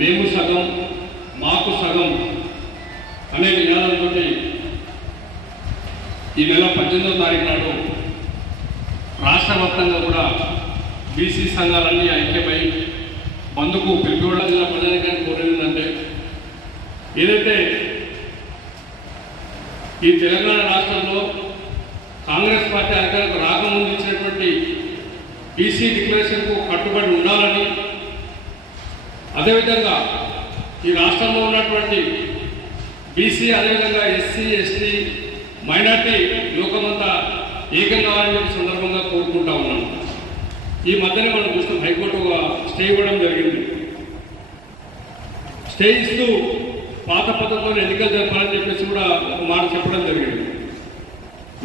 మేము సగం మాకు సగం అనే నినాదంతో ఈ నెల 18వ తారీఖు నాడు రాష్ట్ర వ్యాప్తంగా కూడా బీసీ సంఘాలన్నీ ఐక్యమై బంధుకు పిలుపుకోవడం జిల్లా ప్రజానికానికి కోరేందంటే ఏదైతే ఈ తెలంగాణ రాష్ట్రంలో కాంగ్రెస్ పార్టీ అధికారులకు రాకముందు ఇచ్చినటువంటి బీసీ డిక్లరేషన్కు కట్టుబడి ఉండాలని, అదేవిధంగా ఈ రాష్ట్రంలో ఉన్నటువంటి బీసీ అదేవిధంగా ఎస్సీ ఎస్టీ మైనార్టీ లోకమంతా ఏకం కావాలని సందర్భంగా కోరుకుంటా ఉన్నాను. ఈ మధ్యనే మనం చూస్తాం హైకోర్టు స్టే ఇవ్వడం జరిగింది. స్టే ఇస్తూ పాత పద్ధతిలో ఎన్నికలు జరపాలని చెప్పేసి కూడా ఒక మాట చెప్పడం జరిగింది.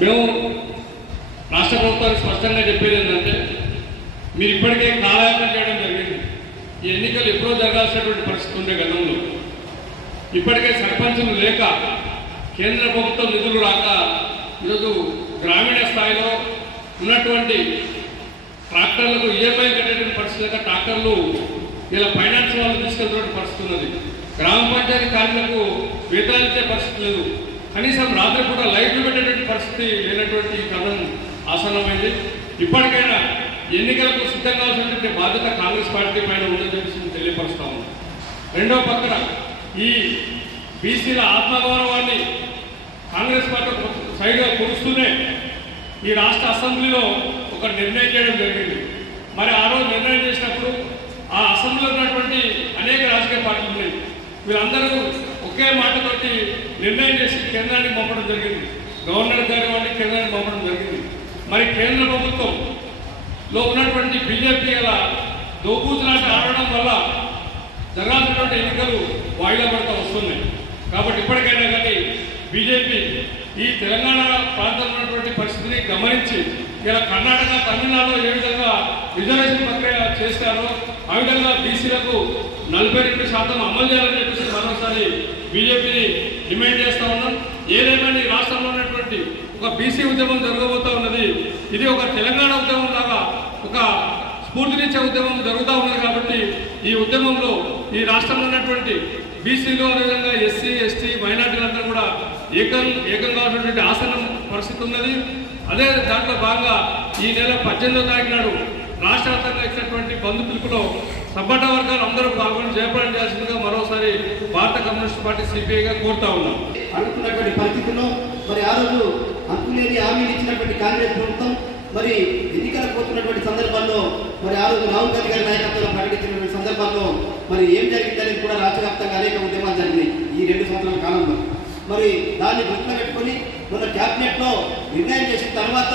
మేము రాష్ట్ర ప్రభుత్వానికి స్పష్టంగా చెప్పేది ఏంటంటే, మీరు ఇప్పటికే కాలయాపన చేయడం జరిగింది. ఈ ఎన్నికలు ఎప్పుడో జరగాల్సినటువంటి పరిస్థితి ఉండే గతంలో. ఇప్పటికే సర్పంచులు లేక, కేంద్ర ప్రభుత్వం నిధులు రాక ఈరోజు గ్రామీణ స్థాయిలో ఉన్నటువంటి ట్రాక్టర్లకు ఈఎంఐ కట్టేటువంటి పరిస్థితి లేక ట్రాక్టర్లు ఇలా ఫైనాన్స్ వాళ్ళు తీసుకెళ్తున్న పరిస్థితి ఉన్నది. గ్రామ పంచాయతీ కార్మికులకు వేతనాలు ఇచ్చే పరిస్థితి లేదు. కనీసం రాత్రిపూట లైట్లు పెట్టేటువంటి పరిస్థితి లేనటువంటి క్రమం ఆసన్నమైంది. ఇప్పటికైనా ఎన్నికలకు సిద్ధం కావాల్సినటువంటి బాధ్యత కాంగ్రెస్ పార్టీ పైన ఉందని చెప్పి తెలియపరుస్తా ఉంది. రెండో పక్కన ఈ బీసీల ఆత్మగౌరవాన్ని కాంగ్రెస్ పార్టీ సైడ్గా కొలుస్తూనే ఈ రాష్ట్ర అసెంబ్లీలో ఒక నిర్ణయం చేయడం జరిగింది. మరి ఆ రోజు నిర్ణయం చేసినప్పుడు ఆ అసెంబ్లీలో ఉన్నటువంటి అనేక రాజకీయ పార్టీలు ఉన్నాయి. వీళ్ళందరూ ఒకే మాటతోటి నిర్ణయం చేసి కేంద్రానికి పంపడం జరిగింది. గవర్నర్ గారి వాడిని కేంద్రానికి పంపడం జరిగింది. మరి కేంద్ర ప్రభుత్వంలో ఉన్నటువంటి బీజేపీ అలా దోబూతులాట ఆడడం వల్ల జరగాల్సినటువంటి ఎన్నికలు వాయిదా పడుతూ వస్తున్నాయి. కాబట్టి ఇప్పటికైనా కానీ బీజేపీ ఈ తెలంగాణ ప్రాంతంలో ఉన్నటువంటి పరిస్థితిని గమనించి ఇలా కర్ణాటక, తమిళనాడులో ఏ విధంగా రిజర్వేషన్ ప్రక్రియ చేశారో ఆ విధంగా బీసీలకు 42% అమలు చేయాలని చెప్పేసి మరోసారి బీజేపీని డిమాండ్ చేస్తూ ఉన్నాం. ఏదేమైనా ఈ రాష్ట్రంలో ఉన్నటువంటి ఒక బీసీ ఉద్యమం జరగబోతూ ఉన్నది. ఇది ఒక తెలంగాణ ఉద్యమం లాగా ఒక స్ఫూర్తినిచ్చే ఉద్యమం జరుగుతూ ఉన్నది. కాబట్టి ఈ ఉద్యమంలో ఈ రాష్ట్రంలో ఉన్నటువంటి బీసీలు అదేవిధంగా ఎస్సీ ఎస్టీ మైనార్టీలందరూ కూడా ఏకంగా ఉన్నటువంటి ఆసనం పరిస్థితి ఉన్నది. అదే దాంట్లో భాగంగా ఈ నెల 18వ తారీఖు నాడు రాష్ట్ర వ్యాప్తంగా ఇచ్చినటువంటి బంధు పిలుపులో సబ్బడ్డ వర్గాలు అందరూ పాల్గొని జయప్రదం చేయాల్సిందిగా మరోసారి భారత కమ్యూనిస్ట్ పార్టీ సిపిఐగా కోరుతా ఉన్నాం. అనుకున్నటువంటి పరిస్థితుల్లో మరి ఆ రోజు అంతులేని హామీలు ఇచ్చినటువంటి కాంగ్రెస్ ప్రభుత్వం మరి ఎన్నికలకు పోతున్నటువంటి సందర్భంలో మరి ఆ రోజు రాహుల్ గాంధీ గారి నాయకత్వంలో ప్రకటించినటువంటి సందర్భంలో మరి ఏం జరిగిందనేది కూడా రాష్ట్ర వ్యాప్తంగా అనేక ఉద్యమాలు జరిగినాయి ఈ 2 సంవత్సరాల కాలంలో. మరి దాన్ని దృష్టిలో పెట్టుకొని మన క్యాబినెట్ లో నిర్ణయం చేసిన తర్వాత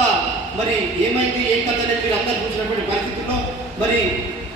మరి ఏమైంది ఏం కథ అనేది మీరు అందరూ చూసినటువంటి పరిస్థితుల్లో మరి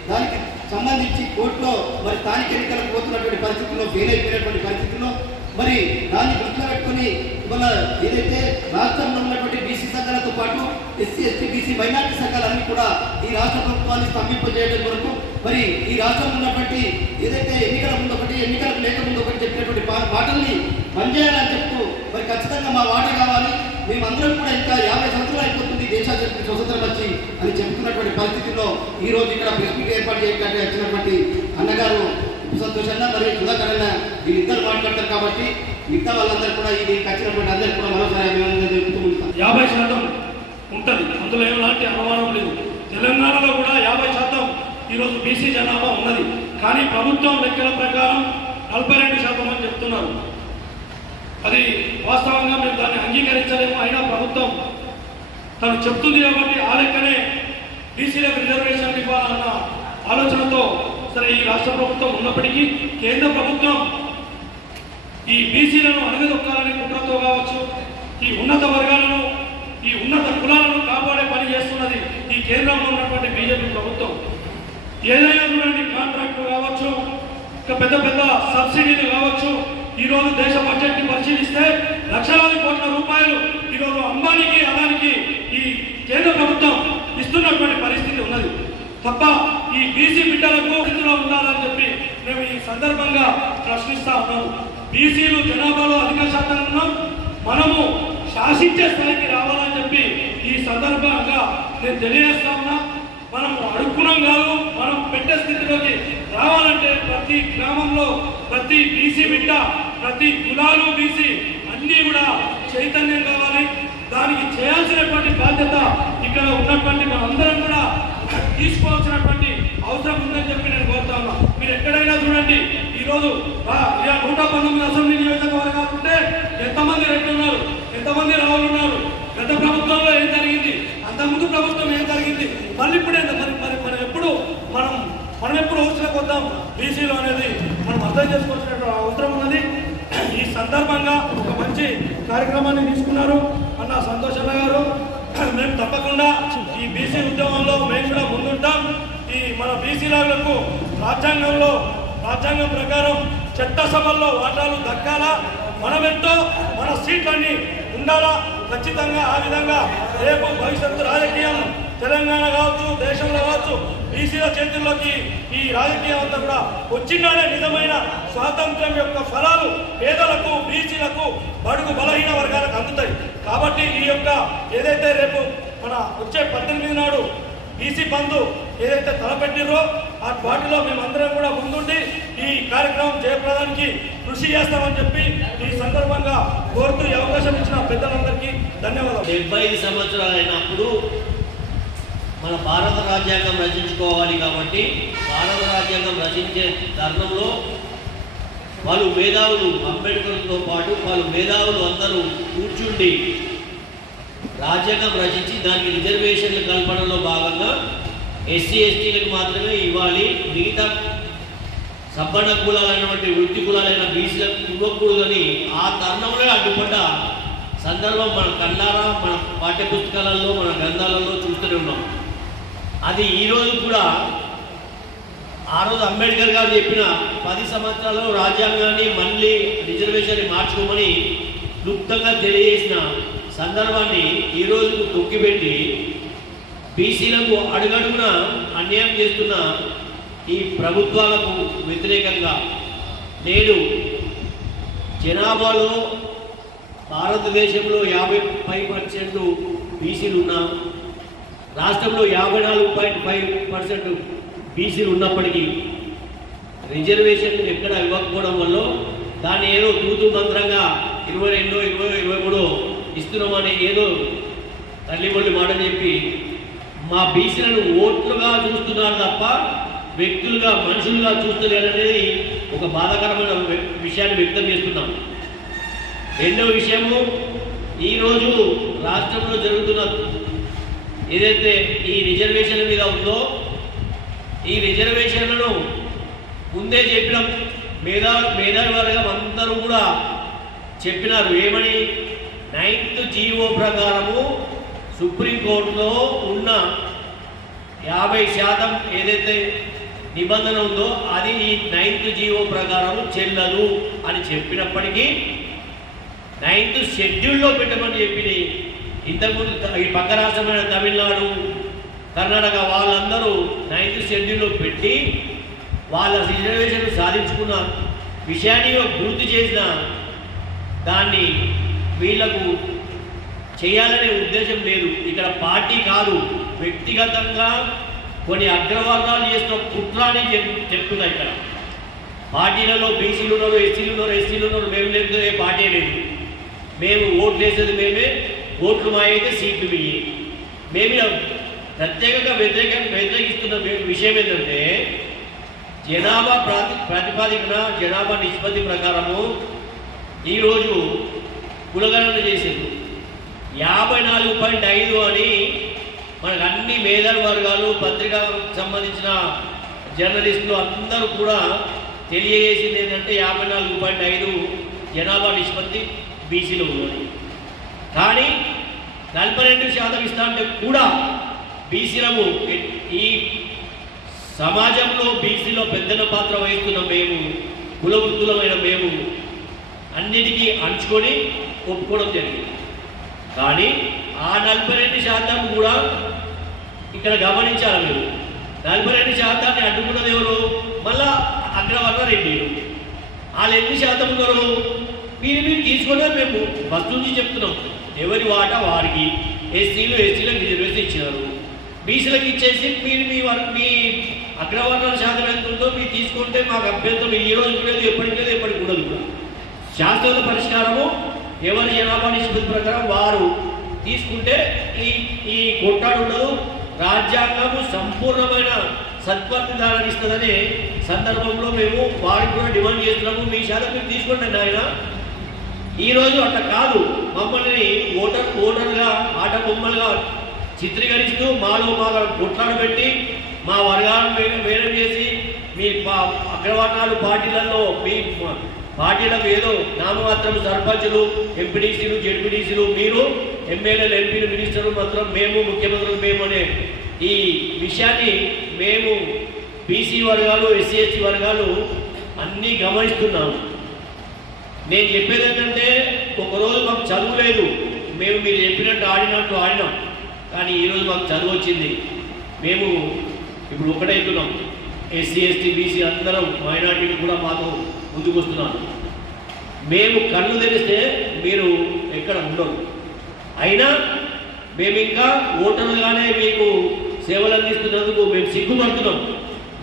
దానికి సంబంధించి కోర్టులో మరి స్థానిక ఎన్నికలకు పోతున్నటువంటి పరిస్థితుల్లో ఫెయిల్ అయిపోయినటువంటి పరిస్థితుల్లో మరి దాన్ని దృష్టిలో పెట్టుకుని ఇవాళ ఏదైతే రాష్ట్రంలో ఉన్నటువంటి బీసీ సంఘాలతో పాటు ఎస్సీ ఎస్టీ బీసీ మైనార్టీ సంఘాలన్నీ కూడా ఈ రాష్ట్ర ప్రభుత్వాన్ని స్తంభింపజేయడం కొరకు మరి ఈ రాష్ట్రంలో ఉన్నటువంటి ఏదైతే ఎన్నికల ముందు ఒకటి ఎన్నికలకు లేక ముందు ఒకటి చెప్పినటువంటి మాటల్ని పనిచేయాలని చెప్తూ మరి ఖచ్చితంగా మా వాట కావాలి, మేమందరం కూడా ఇంకా 50 సంవత్సరాలు అయిపోతుంది దేశానికి స్వతంత్రం వచ్చి అని చెప్తున్నటువంటి పరిస్థితుల్లో ఈ రోజు ఇక్కడ ప్రెస్ మీట్ ఏర్పాటు చేయడానికి వచ్చినటువంటి అన్నగారు సంతోషంగా మరి సుధాకర్ అన్న వీళ్ళిద్దరు మాట్లాడతారు. కాబట్టి మిగతా వాళ్ళందరూ కూడా ఇది ఖచ్చితంగా అందరికీ కూడా మరోసారి అభినందనలు తెలుపుతూ ఉంటాం. 50% ఉంటుంది, అందులో ఏలాంటి అనుమానం లేదు. తెలంగాణలో కూడా 50% ఈరోజు బీసీ జనాభా ఉన్నది. కానీ ప్రభుత్వం లెక్కల ప్రకారం 42% అని చెప్తున్నారు. అది వాస్తవంగా మేము దాన్ని అంగీకరించలేము. అయినా ప్రభుత్వం తను చెప్తుంది కాబట్టి ఆ లెక్కనే బీసీలకు రిజర్వేషన్ ఇవ్వాలన్న ఆలోచనతో సరే ఈ రాష్ట్ర ప్రభుత్వం ఉన్నప్పటికీ కేంద్ర ప్రభుత్వం ఈ బీసీలను అణగదొక్కాలనే కుట్రతో కావచ్చు, ఈ ఉన్నత వర్గాలను ఈ ఉన్నత కులాలను కాపాడే పని చేస్తున్నది ఈ కేంద్రంలో ఉన్నటువంటి బీజేపీ ప్రభుత్వం. ఏదైనా చూడండి, కాంట్రాక్టులు కావచ్చు, ఇంకా పెద్ద పెద్ద సబ్సిడీలు కావచ్చు, ఈరోజు దేశ బడ్జెట్ని పరిశీలిస్తే లక్షలాది కోట్ల రూపాయలు ఈరోజు అంబానీకి అదానికి ఈ కేంద్ర ప్రభుత్వం ఇస్తున్నటువంటి పరిస్థితి ఉన్నది తప్ప ఈ బీసీ బిడ్డలకు ఇందులో ఉండాలని చెప్పి మేము ఈ సందర్భంగా ప్రశ్నిస్తా ఉన్నాము. బీసీలు జనాభాలో అధిక శాతం ఉన్నాం, మనము శాసించే స్థాయికి రావాలని చెప్పి ఈ సందర్భంగా నేను తెలియజేస్తా ఉన్నా. మనం అడుక్కున్నాం కాదు, మనం పెట్టే స్థితిలోకి రావాలంటే ప్రతి గ్రామంలో ప్రతి బీసీ బిడ్డ, ప్రతి కులాలు బీసీ అన్నీ కూడా చైతన్యం కావాలి. దానికి చేయాల్సినటువంటి బాధ్యత ఇక్కడ ఉన్నటువంటి మనందరం కూడా తీసుకోవాల్సినటువంటి అవసరం ఉందని చెప్పి నేను కోరుతా ఉన్నా. మీరు ఎక్కడైనా చూడండి, ఈరోజు 119 అసెంబ్లీ నియోజకవర్గాలు ఉంటే ఎంతమంది రెడ్డి ఉన్నారు, ఎంతమంది రావులు ఉన్నారు, గత ప్రభుత్వంలో ఏం జరిగింది, అంతకుముందు ప్రభుత్వం ఏం జరిగింది, మళ్ళీ ఇప్పుడు మనం ఎప్పుడు ఊర్చలకు వద్దాం బీసీలో అనేది మనం అర్థం చేసుకోవాల్సిన అవసరం ఉన్నది. ఈ సందర్భంగా ఒక మంచి కార్యక్రమాన్ని తీసుకున్నారు అన్న సంతోషన్న గారు. మేము తప్పకుండా ఈ బీసీ ఉద్యమంలో మేము కూడా ముందుంటాం. ఈ మన బీసీలకు రాజ్యాంగం ప్రకారం చట్టసభల్లో వాటాలు దక్కాలా, మనమెంతో మన సీట్లన్నీ ఉండాలా ఖచ్చితంగా. ఆ విధంగా రేపు భవిష్యత్తు రాజకీయం తెలంగాణ కావచ్చు, దేశంలో కావచ్చు, బీసీల చేతుల్లోకి ఈ రాజకీయం అంతా కూడా వచ్చినాడే నిజమైన స్వాతంత్ర్యం యొక్క ఫలాలు పేదలకు, బీసీలకు, బడుగు బలహీన వర్గాలకు అందుతాయి. కాబట్టి ఈ యొక్క ఏదైతే రేపు మన వచ్చే 18 నాడు బీసీ బంధు ఏదైతే తలపెట్టిరో వాటిలో మేమందరం కూడా ముందుండి ఈ కార్యక్రమం జయప్రదానికి కృషి చేస్తామని చెప్పి ఈ సందర్భంగా కోరుతూ ఈ అవకాశం ఇచ్చిన పెద్దలందరికీ ధన్యవాదాలు. 75 సంవత్సరాలు అయినప్పుడు మన భారత రాజ్యాంగం రచించుకోవాలి. కాబట్టి భారత రాజ్యాంగం రచించే తరుణంలో వాళ్ళు మేధావులు, అంబేద్కర్తో పాటు వాళ్ళు మేధావులు అందరూ కూర్చుండి రాజ్యాంగం రచించి దానికి రిజర్వేషన్లు కల్పనలో భాగంగా ఎస్సీ ఎస్టీలకు మాత్రమే ఇవ్వాలి, మిగతా సబ్బన్న కులాలైనటువంటి వృత్తి కులాలైన బీసీలకు ఇవ్వకూడదని ఆ తరుణంలో అడ్డుపడ్డ సందర్భం మన కళ్ళారా మన పాఠ్యపుస్తకాలలో మన గ్రంథాలలో చూస్తూనే ఉన్నాం. అది ఈరోజు కూడా ఆ రోజు అంబేద్కర్ గారు చెప్పిన 10 సంవత్సరాల్లో రాజ్యాంగాన్ని మళ్ళీ రిజర్వేషన్ మార్చుకోమని క్లుప్తంగా తెలియజేసిన సందర్భాన్ని ఈరోజు తొక్కిపెట్టి బీసీలకు అడుగడుగున అన్యాయం చేస్తున్న ఈ ప్రభుత్వాలకు వ్యతిరేకంగా నేడు జనాభాలో భారతదేశంలో 55% బీసీలు ఉన్నా, రాష్ట్రంలో 54.5% బీసీలు ఉన్నప్పటికీ రిజర్వేషన్లు ఎక్కడ ఇవ్వకపోవడం వల్ల దాన్ని ఏదో తూతూ మంత్రంగా 22, 20, 23 ఇస్తున్నామని ఏదో తల్లిబొల్లి మాట చెప్పి మా బీసీలను ఓట్లుగా చూస్తున్నారు తప్ప వ్యక్తులుగా మనుషులుగా చూస్తలేరనేది ఒక బాధాకరమైన విషయాన్ని వ్యక్తం చేస్తున్నాం. రెండవ విషయము, ఈరోజు రాష్ట్రంలో జరుగుతున్న ఏదైతే ఈ రిజర్వేషన్ల మీద ఉందో ఈ రిజర్వేషన్లను ముందే చెప్పినాం. మేధావి వర్గం అందరూ కూడా చెప్పినారు. ఏమని? 9th జీవో ప్రకారము సుప్రీంకోర్టులో ఉన్న 50% ఏదైతే నిబంధన ఉందో అది ఈ 9th జీవో ప్రకారం చెల్లదు అని చెప్పినప్పటికీ 9th షెడ్యూల్లో పెట్టమని చెప్పి ఇంతకుముందు ఈ పక్క రాష్ట్రమైన తమిళనాడు, కర్ణాటక వాళ్ళందరూ 9th షెడ్యూల్లో పెట్టి వాళ్ళ రిజర్వేషన్ సాధించుకున్న విషయాన్ని గుర్తు చేసిన దాన్ని వీళ్లకు చేయాలనే ఉద్దేశం లేదు. ఇక్కడ పార్టీ కాదు, వ్యక్తిగతంగా కొన్ని అగ్రవర్గాలు చేసిన కుట్ర అని చెప్తున్నా. ఇక్కడ పార్టీలలో బీసీలు ఉన్నారు, ఎస్సీలు ఉన్నారు, ఎస్సీలు ఉన్నారు, మేము లేదు, ఏ పార్టీ లేదు. మేము ఓట్లు వేసేది మేమే, ఓట్లు మా అయితే సీట్లు మీయే. మేము ప్రత్యేకంగా వ్యతిరేకిస్తున్న విషయం ఏంటంటే జనాభా ప్రాతిపదికన జనాభా నిష్పత్తి ప్రకారము ఈరోజు కులగణన చేసేది 54.5 అని మనకు అన్ని మేధావి వర్గాలు, పత్రికలకు సంబంధించిన జర్నలిస్టులు అందరూ కూడా తెలియజేసింది ఏంటంటే 54.5 జనాభా నిష్పత్తి బీసీలో ఉన్నది. కానీ 42% ఇస్తా అంటే కూడా బీసీలకు ఈ సమాజంలో బీసీలో పెద్దన పాత్ర వహిస్తున్న మేము, కుల వృత్తులమైన మేము అన్నిటికీ అంచుకొని ఒప్పుకోవడం జరిగింది. కానీ ఆ 42% కూడా ఇక్కడ గమనించాలి. మీరు 42% అడ్డుకున్నది ఎవరు? మళ్ళా అగ్రవర్ణ రెడ్డిలు. వాళ్ళు ఎన్ని శాతం ఉన్నారు? మీరు తీసుకునే మేము ఫస్ట్ నుంచి చెప్తున్నాం. ఎవరి వాటా వారికి. ఎస్సీలకు రిజర్వేషన్ ఇచ్చినారు, బీసీలకు ఇచ్చేసి మీరు మీ అగ్రవర్ణాల శాతం ఎంత ఉందో మీరు తీసుకుంటే మాకు అభ్యంతరం ఈ రోజు లేదు, ఎప్పటికి లేదు, ఎప్పటికి ఉండదు కూడా. శాశ్వత పరిష్కారము ఎవరి జనాభా నిష్పత్తి ప్రకారం వారు తీసుకుంటే ఈ కొట్టాడు ఉండదు. రాజ్యాంగము సంపూర్ణమైన సత్వర్తిదానాన్ని ఇస్తుందనే సందర్భంలో మేము వారికి కూడా డిమాండ్ చేస్తున్నాము. మీ శాతం మీరు తీసుకోండి ఆయన. ఈరోజు అట్లా కాదు, మమ్మల్ని ఓటర్గా ఆట బొమ్మలుగా చిత్రీకరిస్తూ మాలో కొట్లాడబెట్టి మా వర్గాలను వేరే చేసి మీ అగ్రవర్ణాలు పార్టీలలో మీ పార్టీలకు ఏదో నామమాత్రం సర్పంచులు, ఎంపీడీసీలు, జెడ్పీడీసీలు, మీరు ఎమ్మెల్యేలు, ఎంపీలు, మినిస్టర్లు మాత్రం మేము, ముఖ్యమంత్రులు మేము అనే ఈ విషయాన్ని మేము బీసీ వర్గాలు, ఎస్సీ ఎస్టీ వర్గాలు అన్నీ గమనిస్తున్నాము. నేను చెప్పేది ఏంటంటే ఒకరోజు మాకు చదువు లేదు, మేము మీరు చెప్పినట్టు ఆడినట్టు ఆడినాం, కానీ ఈరోజు మాకు చదువు వచ్చింది. మేము ఇప్పుడు ఒకటైతున్నాం. ఎస్సీ ఎస్టీ బీసీ అందరం మైనార్టీలు కూడా మాతో ముందుకు వస్తున్నాను. మేము కళ్ళు తెరిస్తే మీరు ఎక్కడ ఉండరు. అయినా మేము ఇంకా ఓటర్లుగానే మీకు సేవలు అందిస్తున్నందుకు మేము సిగ్గుపడుతున్నాం.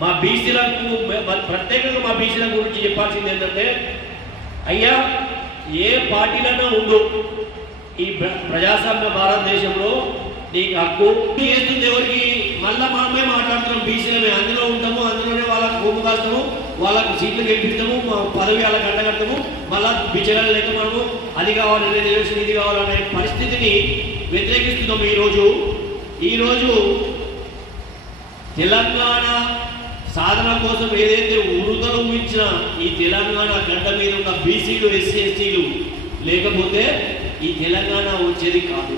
మా బీసీలకు ప్రత్యేకంగా మా బీసీల గురించి చెప్పాల్సింది ఏంటంటే, అయ్యా ఏ పార్టీలైనా ఉండు, ఈ ప్రజాస్వామ్య భారతదేశంలో నీకు హక్కు చేస్తుంది ఎవరికి? మళ్ళీ మనమే మాట్లాడుతున్నాం. బీసీలమే అందులో ఉంటాము, అందులోనే వాళ్ళకు భూమి కాస్తాము, వాళ్ళకు సీట్లు గెలిపిస్తాము, మా పదవి వాళ్ళకి అండగడతాము, మళ్ళా బిచ్చగాళ్ళు లేక మనము అది కావాలి, రిజర్వేషన్ ఇది కావాలనే పరిస్థితిని వ్యతిరేకిస్తున్నాము. ఈరోజు తెలంగాణ సాధన కోసం ఏదైతే ఉరుదలు ఇచ్చిన ఈ తెలంగాణ గడ్డ మీద ఉన్న బీసీలు, ఎస్సీ ఎస్టీలు లేకపోతే ఈ తెలంగాణ వచ్చేది కాదు.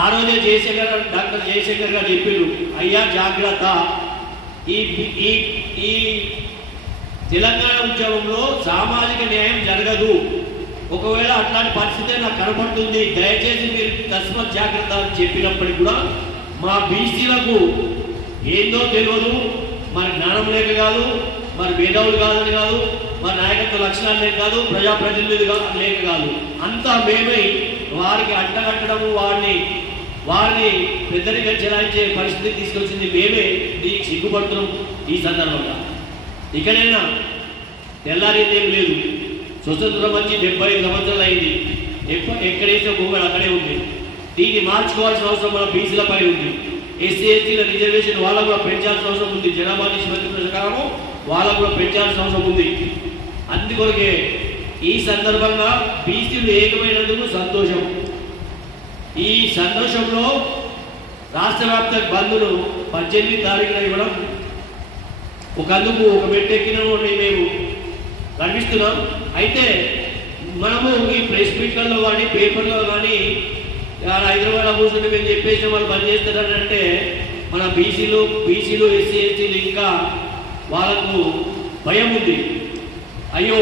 ఆ రోజే డాక్టర్ జయశంకర్ గారు చెప్పారు, అయ్యా జాగ్రత్త, ఈ తెలంగాణ ఉద్యమంలో సామాజిక న్యాయం జరగదు, ఒకవేళ అట్లాంటి పరిస్థితి నాకు కనపడుతుంది, దయచేసి మీరు తస్మత్ జాగ్రత్త అని చెప్పినప్పటికీ కూడా మా బీసీలకు ఏందో తెలియదు, మరి జ్ఞానం లేక కాదు, మరి మేధావులు కాదని కాదు, మరి నాయకత్వ లక్షణాలు లేక కాదు, ప్రజాప్రతినిధులు లేక కాదు, అంతా మేమై వారికి అంటగట్టడము, వారిని పెద్దరిగా చెలాయించే పరిస్థితి తీసుకొచ్చింది మేమే. దీనికి సిగ్గుపడుతున్నాం. ఈ సందర్భంగా ఇక్కడైనా తెల్లారేదేం లేదు. స్వతంత్రం వచ్చి 75 సంవత్సరాలు అయింది. ఎక్కడేసే భూములు అక్కడే ఉంది. దీన్ని మార్చుకోవాల్సిన అవసరం మన బీసీలపై ఉంది. ఎస్సీ ఎస్టీల రిజర్వేషన్ వాళ్ళకు కూడా పెంచాల్సిన అవసరం ఉంది. జనాభా నిష్పత్తి ప్రకారము వాళ్ళకు కూడా పెంచాల్సిన అవసరం ఉంది. అందుకొరకే ఈ సందర్భంగా బీసీలు ఏకమైనందుకు సంతోషం. ఈ సంతోషంలో రాష్ట్ర వ్యాప్త బంధును 18 తారీఖున ఇవ్వడం ఒకందుకు ఒక మెట్టెక్కిన మేము కనిపిస్తున్నాం. అయితే మనము ఈ ప్రెస్ మీట్లలో కానీ పేపర్లో కానీ హైదరాబాద్ కూర్చొని మేము చెప్పేసి వాళ్ళు బంద్ చేస్తారని అంటే మన బీసీలు ఎస్సీ ఎస్టీలు ఇంకా వాళ్ళకు భయం ఉంది. అయ్యో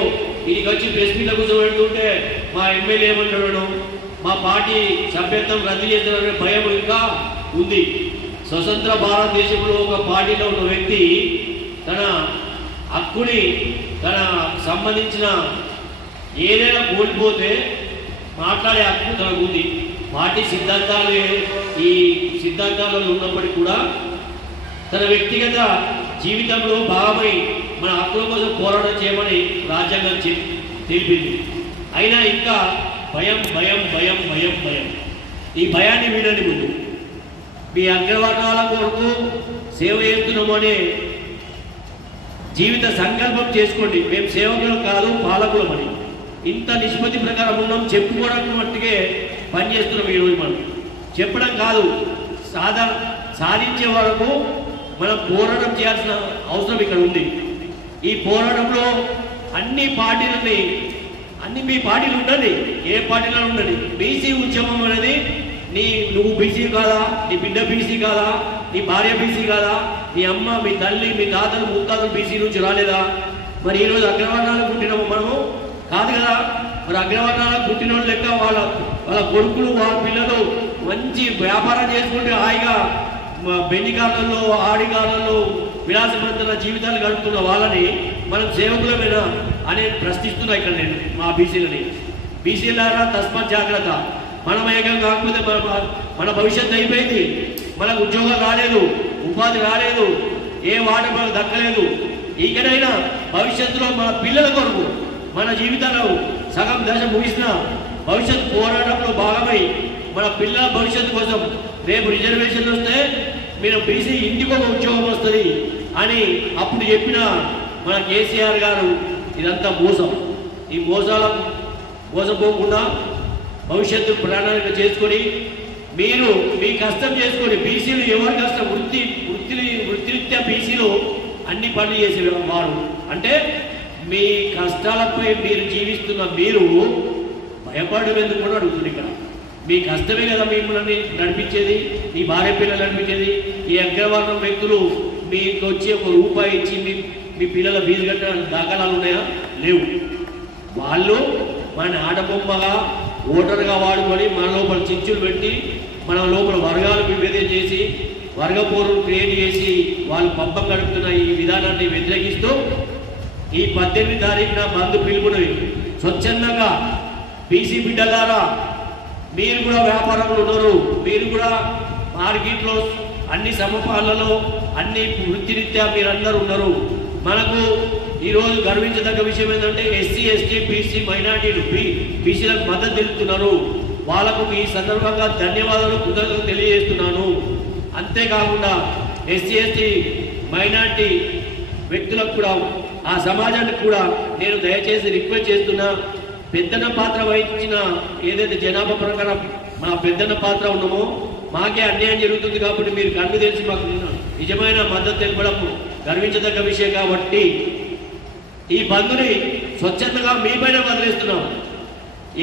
వీడికి వచ్చి ప్రెస్ మీట్లో కూర్చోబెడుతుంటే మా ఎమ్మెల్యే ఏమంటాడు, మా పార్టీ సభ్యత్వం రద్దు చేస్తారనే భయం ఇంకా ఉంది. స్వతంత్ర భారతదేశంలో ఒక పార్టీలో ఉన్న వ్యక్తి తన హక్కుని, తన సంబంధించిన ఏదైనా కోల్పోతే మాట్లాడే హక్కు తనకు ఉంది. పార్టీ ఈ సిద్ధాంతాలలో ఉన్నప్పటికీ కూడా తన వ్యక్తిగత జీవితంలో భాగమై మన హక్కుల కోసం పోరాటం చేయమని రాజ్యాంగం తెలిపింది. అయినా ఇంకా భయం. ఈ భయాన్ని వీడని ముందు మీ అగ్రవర్ణాల కొరకు సేవ చేస్తున్నామని జీవిత సంకల్పం చేసుకోండి. మేము సేవకులం కాదు, పాలకులమని. ఇంత నిష్పత్తి ప్రకారం ఉన్నాం, చెప్పుకోవడానికి మట్టుకే పనిచేస్తున్నాం. ఈరోజు మనం చెప్పడం కాదు, సాధించే వరకు మనం పోరాటం చేయాల్సిన అవసరం ఇక్కడ ఉంది. ఈ పోరాటంలో అన్ని మీ పార్టీలు ఉండండి, ఏ పార్టీలో ఉండండి. బీసీ ఉద్యమం అనేది నువ్వు బీసీ కాదా, నీ బిడ్డ బీసీ కాదా, నీ భార్య బీసీ కాదా, నీ అమ్మ, మీ తల్లి, మీ తాతలు, ముత్తాతలు బీసీ నుంచి రాలేదా? మరి ఈరోజు అగ్రవర్ణాలకు పుట్టినాము మనము కాదు కదా. మరి అగ్రవర్ణాలకు పుట్టిన వాళ్ళు లెక్క వాళ్ళ కొడుకులు, వాళ్ళ పిల్లలు మంచి వ్యాపారం చేసుకుంటే హాయిగా బెంజికారులలో, ఆడికారులలో విలాసవంతమైన జీవితాలు గడుపుతున్న వాళ్ళని మనం సేవకులమేనా అని ప్రశ్నిస్తున్నా ఇక్కడ నేను మా బీసీలని. బీసీలారా తస్మాత్ జాగ్రత్త. మనం ఏకం కాకపోతే మన భవిష్యత్తు అయిపోయింది. మనకు ఉద్యోగం రాలేదు, ఉపాధి రాలేదు, ఏ వాట మనకు దక్కలేదు. ఇకనైనా భవిష్యత్తులో మన పిల్లల కొరకు మన జీవితాల్లో సగం దశ ముగిసిన భవిష్యత్ పోరాటంలో భాగమై మన పిల్లల భవిష్యత్తు కోసం రేపు రిజర్వేషన్లు వస్తే మీరు బీసీ ఇంటికి ఒక ఉద్యోగం వస్తుంది అని అప్పుడు చెప్పిన మన కేసీఆర్ గారు ఇదంతా మోసం. ఈ మోసాలకు మోసపోకుండా భవిష్యత్తు ప్రణాళిక చేసుకొని మీరు మీ కష్టం చేసుకొని బీసీలు ఎవరి కష్టం వృత్తిరీత్యా బీసీలు అన్ని పనులు చేసేవారు. అంటే మీ కష్టాలపై మీరు జీవిస్తున్న మీరు భయపడడం ఎందుకు కూడా అడుగుతుంది. ఇక్కడ మీ కష్టమే కదా మిమ్మల్ని నడిపించేది, మీ భార్య పిల్లలు నడిపించేది. ఈ అగ్రవర్ణం వ్యక్తులు మీకు వచ్చి ఒక రూపాయి ఇచ్చి మీ పిల్లల ఫీజు కట్టడానికి దాఖలాలు ఉన్నాయా? లేవు. వాళ్ళు మన ఆటబొమ్మగా ఓటర్గా వాడుకొని మన లోపల చించులు పెట్టి మన లోపల వర్గాలు విభేదం చేసి వర్గ పోరును క్రియేట్ చేసి వాళ్ళు పంపం గడుపుతున్న ఈ విధానాన్ని వ్యతిరేకిస్తూ ఈ 18 తారీఖున బంధు పిలుపుని స్వచ్ఛందంగా బీసీ బిడ్డలారా మీరు కూడా వ్యాపారంలో ఉన్నారు, మీరు కూడా మార్కెట్లో అన్ని సమపాలలో అన్ని వృత్తిరీత్యా మీరందరూ ఉన్నారు. మనకు ఈరోజు గర్వించదగ్గ విషయం ఏంటంటే ఎస్సీ ఎస్టీ బీసీ మైనార్టీలు బీసీలకు మద్దతు తెలుపుతున్నారు. వాళ్ళకు ఈ సందర్భంగా ధన్యవాదాలు కృతజ్ఞతలు తెలియజేస్తున్నాను. అంతేకాకుండా ఎస్సీ ఎస్టీ మైనార్టీ వ్యక్తులకు కూడా ఆ సమాజానికి కూడా నేను దయచేసి రిక్వెస్ట్ చేస్తున్నా, పెద్దన్న పాత్ర వహించిన ఏదైతే జనాభా ప్రకారం మా పెద్దన్న పాత్ర ఉన్నామో మాకే అన్యాయం జరుగుతుంది కాబట్టి మీరు కన్ను తెలిసి మాకు నిజమైన మద్దతు తెలపడం గర్వించదగ్గ విషయం. కాబట్టి ఈ బంధుని స్వచ్ఛందంగా మీ పైన వదిలేస్తున్నాం.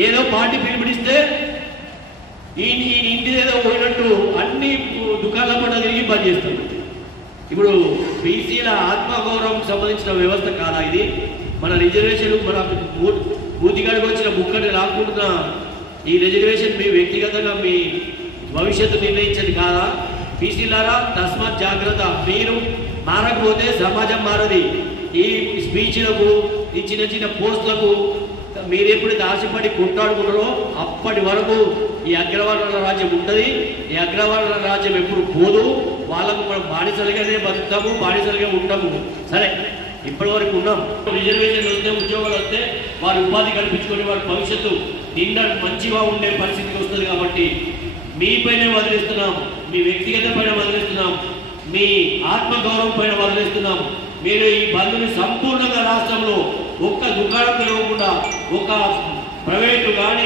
ఏదో పార్టీ పిలుపునిస్తే ఈ ఇంటి ఏదో పోయినట్టు అన్ని దుకాణాల పట్ల తిరిగి బంద్ చేస్తాం. ఇప్పుడు బీసీల ఆత్మగౌరవం సంబంధించిన వ్యవస్థ కాదా ఇది? మన రిజర్వేషన్ మన బూతిగాడికి వచ్చిన బుక్కని రాకుండా ఈ రిజర్వేషన్ మీ వ్యక్తిగతంగా మీ భవిష్యత్తు నిర్ణయించేది కాదా? బీసీలారా తస్మాత్ జాగ్రత్త. మీరు మారకపోతే సమాజం మారది. ఈ స్పీచ్లకు ఈ చిన్న చిన్న పోస్టులకు మీరు ఎప్పుడైతే ఆశపడి కొట్టాడుకున్నారో అప్పటి వరకు ఈ అగ్రవర్ణాల రాజ్యం ఉంటుంది. ఈ అగ్రవర్ణాల రాజ్యం ఎప్పుడు పోదు. వాళ్ళకు మనం బానిసలుగానే బతుకుతాము, బానిసలుగా ఉంటాము. సరే, ఇప్పటి వరకు ఉన్నాం. రిజర్వేషన్ వస్తే ఉద్యోగాలు వస్తే వారి ఉపాధి కల్పించుకొని వారి భవిష్యత్తు నిండా మంచిగా ఉండే పరిస్థితికి వస్తుంది. కాబట్టి మీపైనే వదిలేస్తున్నాం, మీ వ్యక్తిగత పైన వదిలేస్తున్నాం, మీ ఆత్మగౌరవం పైన వదిలేస్తున్నాం. మీరు ఈ బంధుని సంపూర్ణంగా రాష్ట్రంలో ఒక్క దుకాణం తెలవకుండా ఒక ప్రైవేటు కానీ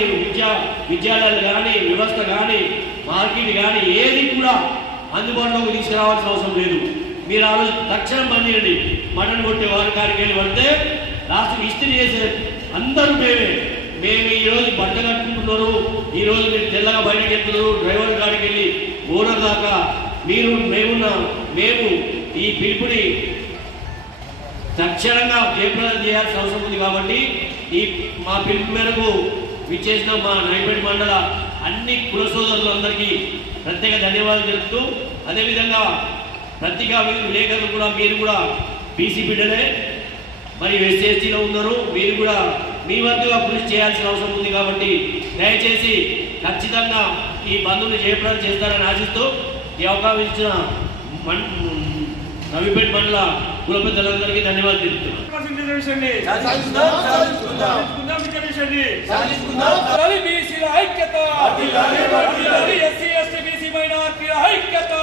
విద్యాలయాలు కానీ వ్యవస్థ కానీ మార్కెట్ కానీ ఏది కూడా అందుబాటులోకి తీసుకురావాల్సిన అవసరం లేదు. మీరు ఆ రోజు తక్షణం బంద్ మటన్ కొట్టే వారి కాడికి వెళ్ళి పడితే రాష్ట్రం ఇస్త్రీ చేసే అందరూ మేము ఈరోజు బట్ట కట్టుకుంటున్నారు, ఈరోజు మీరు తెల్లగా బయటకు వెళ్తున్నారు, డ్రైవర్ కాడికి వెళ్ళి ఓనర్ దాకా మీరు మేము ఈ పిలుపుని తక్షణంగా జయప్రదం చేయాల్సిన అవసరం ఉంది. కాబట్టి ఈ మా పిలుపు మేరకు విచ్చేసిన మా నైపేట మండల అన్ని కుల సోదరులందరికీ ప్రత్యేక ధన్యవాదాలు తెలుపుతూ, అదేవిధంగా పత్రికా విలేకరులు కూడా మీరు కూడా బీసీ బిడ్డలే, మరి ఎస్సీలో ఉన్నారు, మీరు కూడా మీ వంతుగా కృషి చేయాల్సిన అవసరం ఉంది. కాబట్టి దయచేసి ఖచ్చితంగా ఈ బంధువుని జయప్రదం చేస్తారని ఆశిస్తూ ఈ అవకాశం ఇచ్చిన నవీపేట మండల కుల పెద్దలందరికీ ధన్యవాదాలు తెలుపుతున్నాను. ఐక్యత